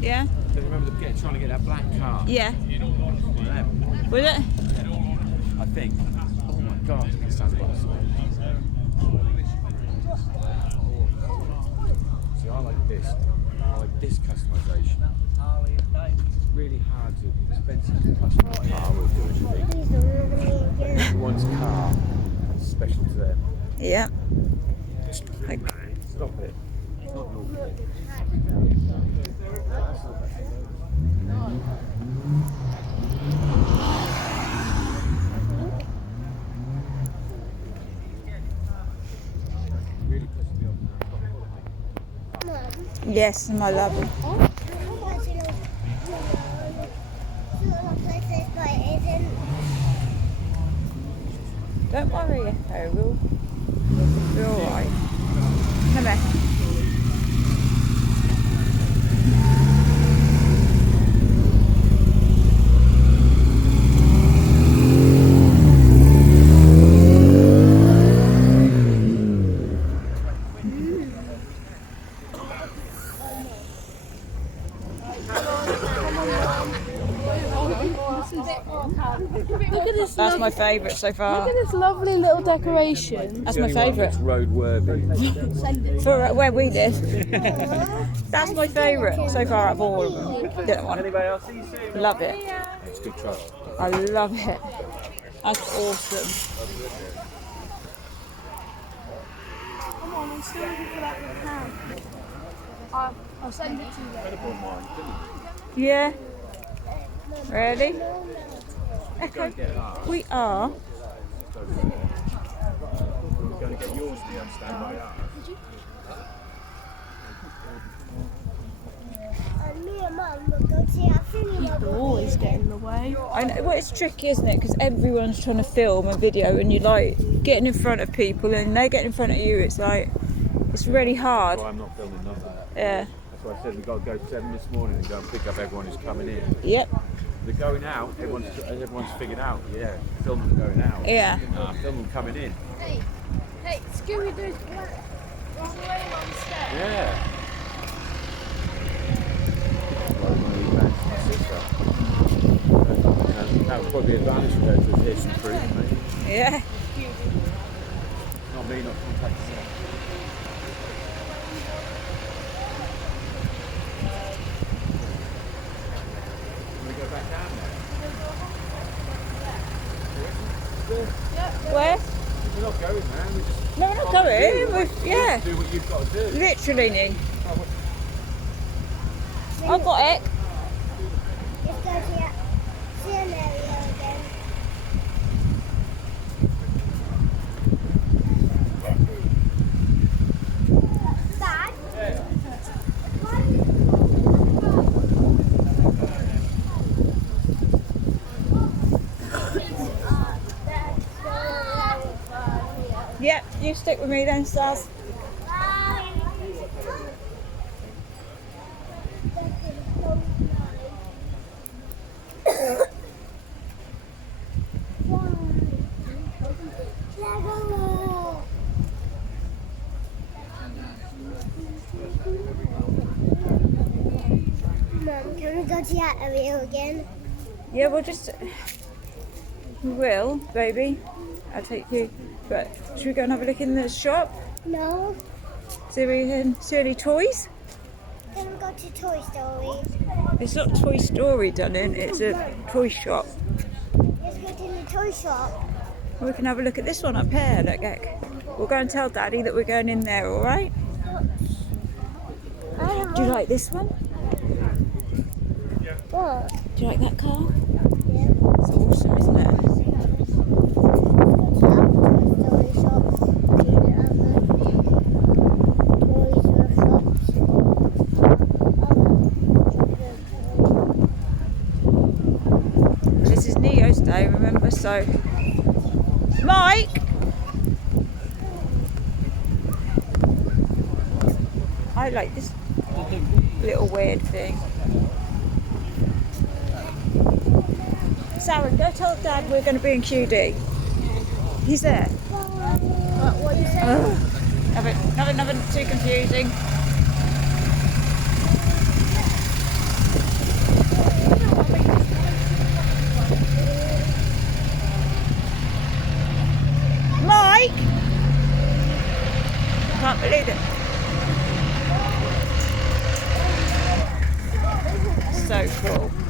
Yeah. Do you remember trying to get that black car? Yeah. One of them. Was it? I think. Oh my god, that sounds like a song. See, I like this. I like this customization. It's really hard to expensive to customize car with, do you think? Everyone's car is special to them. Yeah. Stop it. It's not your really pissed me off now. Yes, my love. Don't worry, Ariel. You're alright. Come here. Look at this. That's my favourite so far. Look at this lovely little decoration. That's my favourite. It's roadworthy. For where we live. That's my favourite so far out of all of them. Didn't want it. Anyway, I'll see you soon. Love it. It's good trust. I love it. That's awesome. Come on, I'm still looking for that little hand. I'll send it to you. Yeah. Ready? Okay. We are. We're going to get yours to be on standby. Me and Mum will go to our cinema. People always get in the way. I know, well, it's tricky, isn't it? Because everyone's trying to film a video, and you like getting in front of people, and they get in front of you. It's like it's really hard. Well, I'm not filming nothing. Yeah. That's why I said we've got to go to 7 this morning and go and pick up everyone who's coming in. Yep. They're going out, everyone's figured out, yeah, film them going out. Yeah. Film them coming in. Hey, Scooby-Doo's wrong way on step. Yeah. That was probably the advantage for her to hear some truth, maybe. Yeah. Not me, not contacting her. Can we go back down there? Where? We're not going, man. We just No, we're not going. Yeah. do what you've got to do. Literally, Ning. I've got it. Let's go to our cinema again. Dad? Yep, you stick with me then, Stars. Mum, can we go to our area again? Yeah, we will, baby. I'll take you. But should we go and have a look in the shop? No. See if we can see any toys? Can we go to Toy Story? It's not Toy Story, darling. It's a toy shop. Let's go to the toy shop. We can have a look at this one up here. Look, heck. We'll go and tell Daddy that we're going in there, all right? Do you like this one? What? Do you like that car? Yeah. It's awesome, isn't it? Toy shops. This is Neo's day, remember? So, Mike! I like this little weird thing. Sarah, go tell Dad we're going to be in QD. He's there. What are you saying? Nothing too confusing. believe it. So cool.